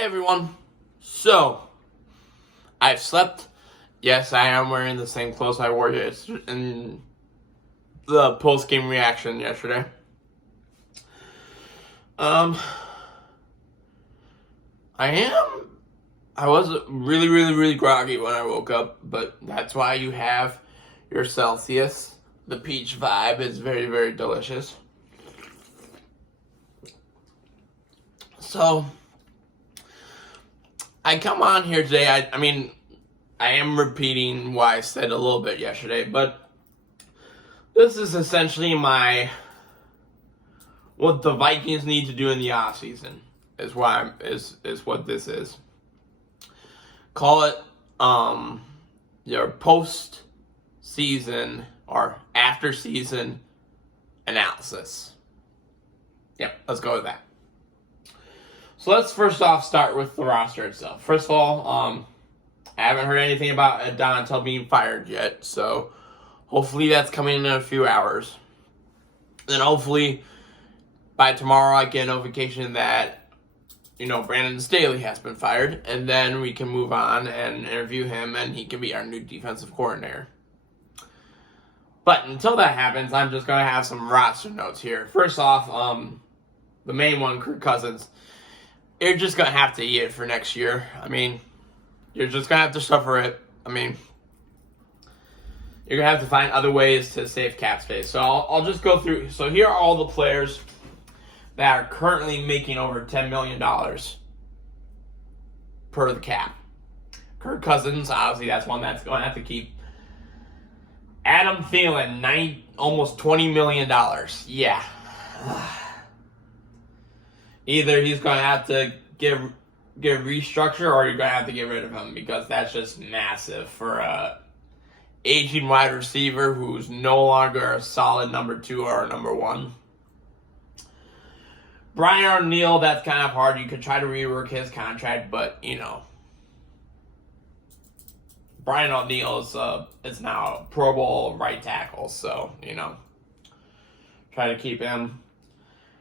Hey everyone. So, I've slept. Yes, I am wearing the same clothes I wore in the post-game reaction yesterday. Um, I was really groggy when I woke up, but that's why you have your Celsius. The peach vibe is very delicious. So, I come on here today. I am repeating what I said a little bit yesterday, but this is essentially what the Vikings need to do in the offseason is what this is. Call it your post season or after season analysis. Yep, let's go with that. So let's first off start with the roster itself. First of all, I haven't heard anything about Dontel being fired yet, so hopefully that's coming in a few hours. Then hopefully by tomorrow I get a notification that, Brandon Staley has been fired, and then we can move on and interview him, and he can be our new defensive coordinator. But until that happens, I'm just going to have some roster notes here. First off, the main one, Kirk Cousins. You're just going to have to eat it for next year. You're just going to have to suffer it. You're going to have to find other ways to save cap space. So I'll just go through. So here are all the players that are currently making over $10 million per the cap. Kirk Cousins, obviously, that's one that's going to have to keep. Adam Thielen, almost $20 million. Yeah. Either he's going to have to get restructure or you're going to have to get rid of him because that's just massive for a aging wide receiver who's no longer a solid number 2 or a number 1. Brian O'Neill, that's kind of hard. You could try to rework his contract, but, Brian O'Neill is now a Pro Bowl right tackle, so, try to keep him.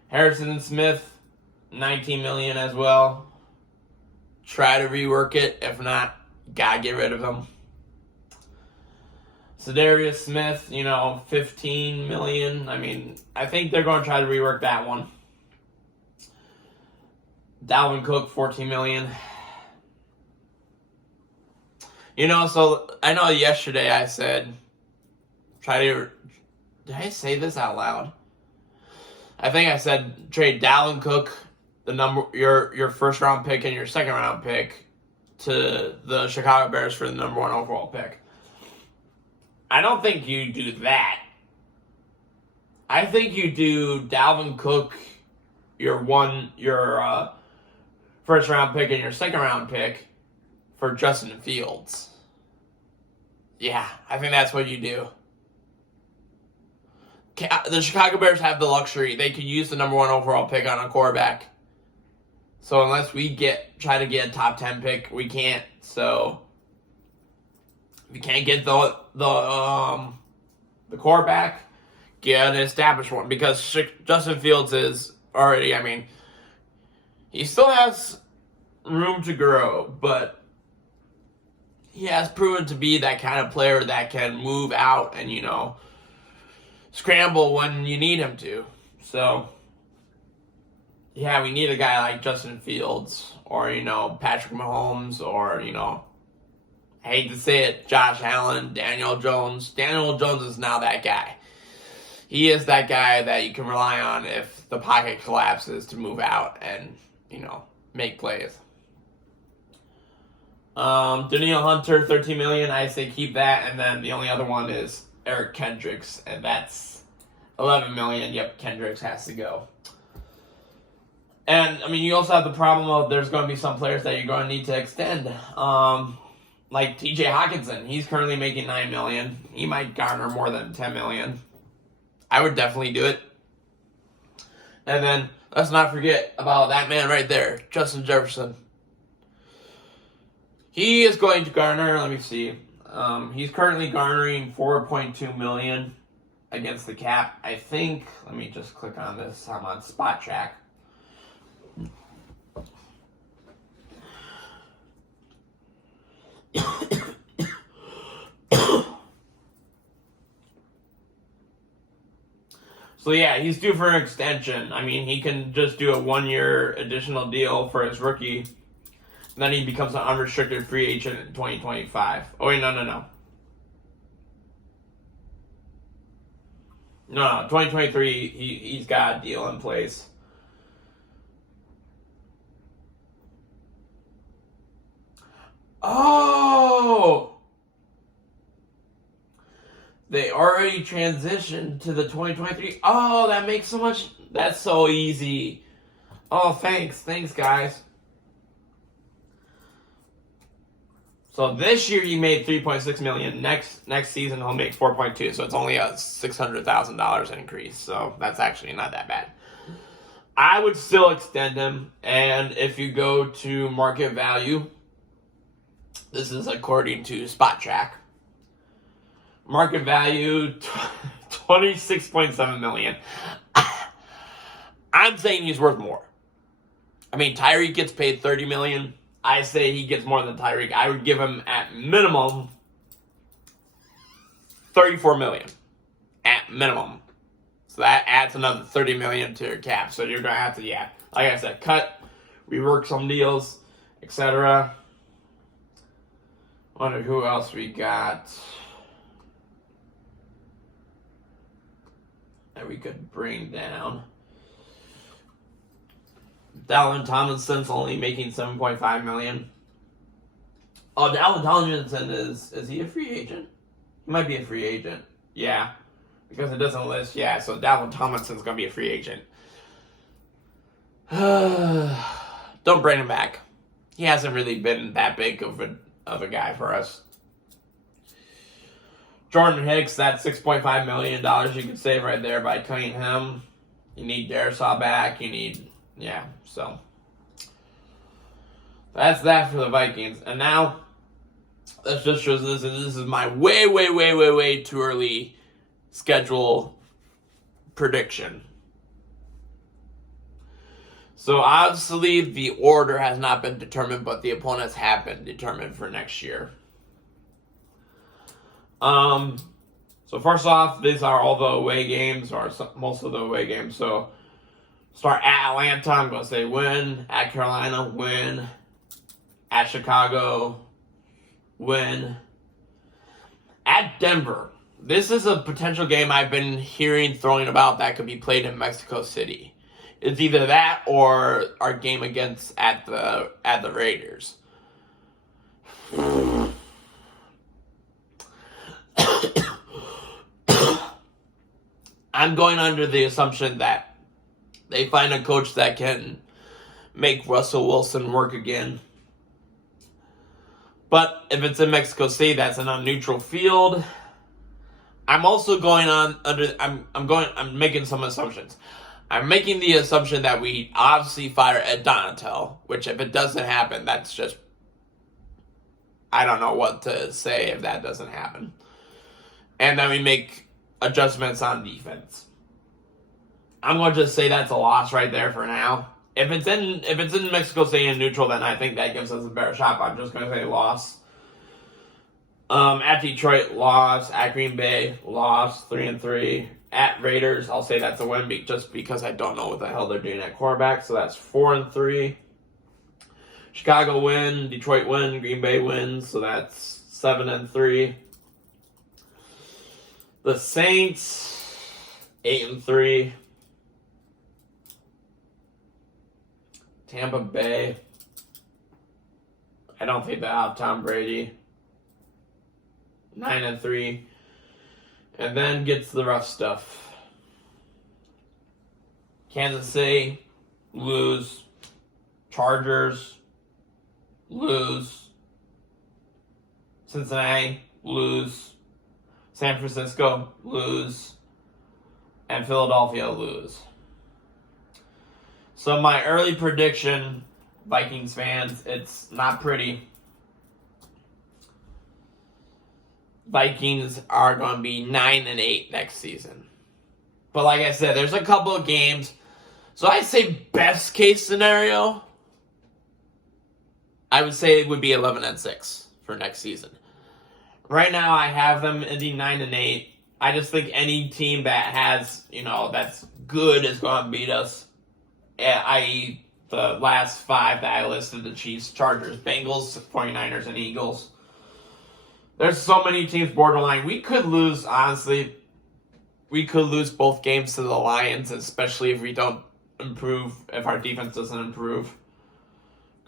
Harrison Smith, $19 million as well. Try to rework it. If not, gotta get rid of him. Sedarius Smith, $15 million. I think they're going to try to rework that one. Dalvin Cook, $14 million. So I know yesterday I said, did I say this out loud? I think I said trade Dalvin Cook, your first round pick and your second round pick to the Chicago Bears for the number 1 overall pick. I don't think you do that. I think you do Dalvin Cook, your first round pick and your second round pick for Justin Fields. Yeah, I think that's what you do. The Chicago Bears have the luxury. They could use the number 1 overall pick on a quarterback. So unless we try to get a top 10 pick, we can't. So if you can't get the quarterback, get an established one because Justin Fields is already. He still has room to grow, but he has proven to be that kind of player that can move out and scramble when you need him to. So, yeah, we need a guy like Justin Fields or, Patrick Mahomes or, I hate to say it, Josh Allen, Daniel Jones. Daniel Jones is now that guy. He is that guy that you can rely on if the pocket collapses to move out and, make plays. Danielle Hunter, $13 million. I say keep that. And then the only other one is Eric Kendricks, and that's $11 million. Yep, Kendricks has to go. And, you also have the problem of there's going to be some players that you're going to need to extend. Like TJ Hawkinson. He's currently making $9 million. He might garner more than $10 million. I would definitely do it. And then, let's not forget about that man right there, Justin Jefferson. He is going to garner, let me see. He's currently garnering $4.2 million against the cap. I think, let me just click on this. I'm on Spot Track. So yeah, he's due for an extension. I mean, he can just do a 1-year additional deal for his rookie. And then he becomes an unrestricted free agent in 2025. Oh wait, no. No, 2023, he's got a deal in place. Oh! They already transitioned to the 2023. Oh, that makes so much... That's so easy. Oh, thanks. Thanks, guys. So this year you made $3.6 million. Next season he'll make $4.2. So it's only a $600,000 increase. So that's actually not that bad. I would still extend him. And if you go to market value, this is according to Spot Track. Market value, $26.7 million. I'm saying he's worth more. I mean, Tyreek gets paid $30 million. I say he gets more than Tyreek. I would give him at minimum $34 million. At minimum. So that adds another $30 million to your cap. So you're going to have to, like I said, cut, rework some deals, etc. Wonder who else we got that we could bring down. Dalvin Tomlinson's only making $7.5 million. Oh, Dalvin Tomlinson is he a free agent? He might be a free agent. Yeah. Because it doesn't list. Yeah, so Dalvin Tomlinson's going to be a free agent. Don't bring him back. He hasn't really been that big of a guy for us. Jordan Hicks, that's $6.5 million you can save right there by cutting him. You need Darisaw back. You need... Yeah, so that's that for the Vikings. And now, let's just show this. And this is my way too early schedule prediction. So obviously the order has not been determined, but the opponents have been determined for next year. So first off, these are all the away games, or most of the away games. So start at Atlanta, I'm going to say win. At Carolina, win. At Chicago, win. At Denver, this is a potential game I've been hearing throwing about that could be played in Mexico City. It's either that or our game against at the Raiders. I'm going under the assumption that they find a coach that can make Russell Wilson work again. But if it's in Mexico City, that's an unneutral field. I'm also going on under. I'm making some assumptions. I'm making the assumption that we obviously fire Ed Donatel, which if it doesn't happen, that's just... I don't know what to say if that doesn't happen. And then we make adjustments on defense. I'm going to just say that's a loss right there for now. If it's in Mexico City and neutral, then I think that gives us a better shot. But I'm just going to say loss. At Detroit, loss. At Green Bay, loss. 3-3. At Raiders, I'll say that's a win just because I don't know what the hell they're doing at quarterback. So that's 4-3. Chicago win. Detroit win. Green Bay wins. So that's 7-3. The Saints, 8-3. Tampa Bay, I don't think they have Tom Brady. 9-3. And then gets the rough stuff. Kansas City, lose. Chargers, lose. Cincinnati, lose. San Francisco, lose. And Philadelphia, lose. So my early prediction, Vikings fans, it's not pretty. Vikings are going to be 9-8 next season. But like I said, there's a couple of games. So I say best case scenario, I would say it would be 11-6 for next season. Right now I have them ending 9-8. I just think any team that has, that's good is going to beat us, i.e., the last 5 that I listed: the Chiefs, Chargers, Bengals, 49ers, and Eagles. There's so many teams borderline. We could lose, honestly. We could lose both games to the Lions, especially if we don't improve, if our defense doesn't improve.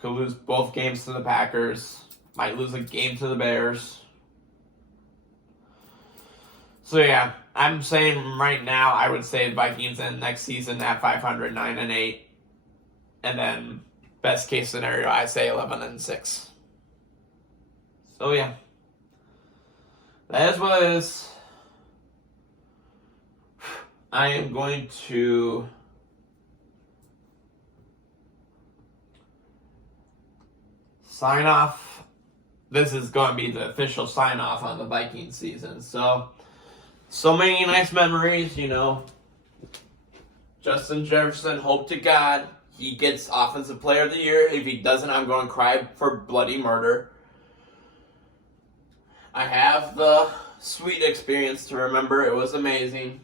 Could lose both games to the Packers. Might lose a game to the Bears. So yeah, I'm saying right now, I would say Vikings end next season at 500, 9-8. And then best case scenario, I say 11-6. So yeah. That is what it is. I am going to sign off. This is going to be the official sign off on the Vikings season. So many nice memories, Justin Jefferson, hope to God he gets Offensive Player of the Year. If he doesn't, I'm going to cry for bloody murder. I have the sweet experience to remember. It was amazing.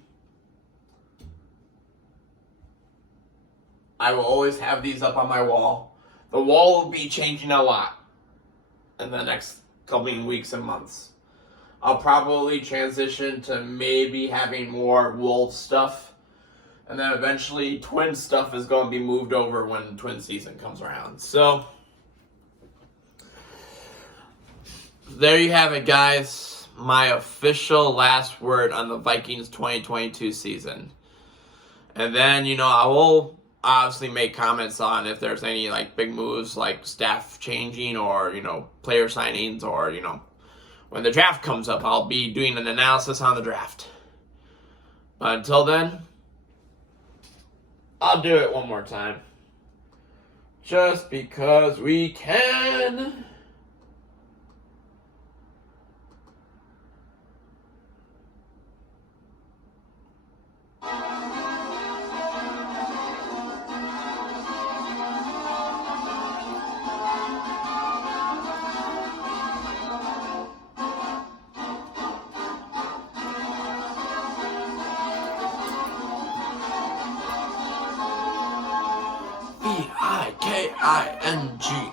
I will always have these up on my wall. The wall will be changing a lot in the next coming weeks and months. I'll probably transition to maybe having more Wolves stuff. And then eventually Twin stuff is going to be moved over when Twin season comes around. So there you have it, guys. My official last word on the Vikings 2022 season. And then, I will obviously make comments on if there's any big moves like staff changing or, player signings or, when the draft comes up, I'll be doing an analysis on the draft. But until then, I'll do it one more time. Just because we can.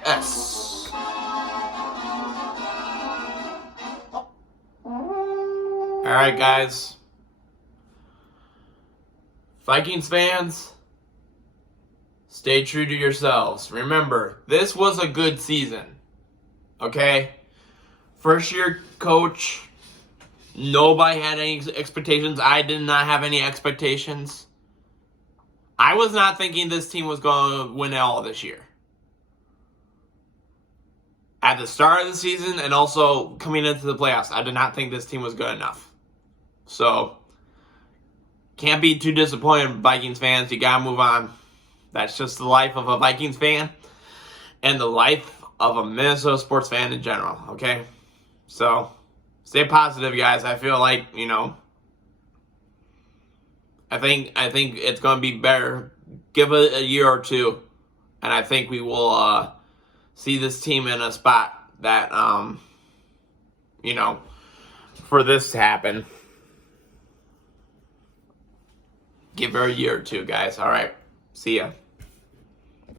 Vikings. Alright, guys. Vikings fans, stay true to yourselves. Remember, this was a good season. Okay? First year coach, nobody had any expectations. I did not have any expectations. I was not thinking this team was going to win it all this year. At the start of the season and also coming into the playoffs, I did not think this team was good enough. So, can't be too disappointed, Vikings fans. You got to move on. That's just the life of a Vikings fan and the life of a Minnesota sports fan in general, okay? So, stay positive, guys. I feel like, I think it's going to be better. Give it a year or two, and I think we will see this team in a spot that, for this to happen. Give her a year or two, guys. All right. See ya.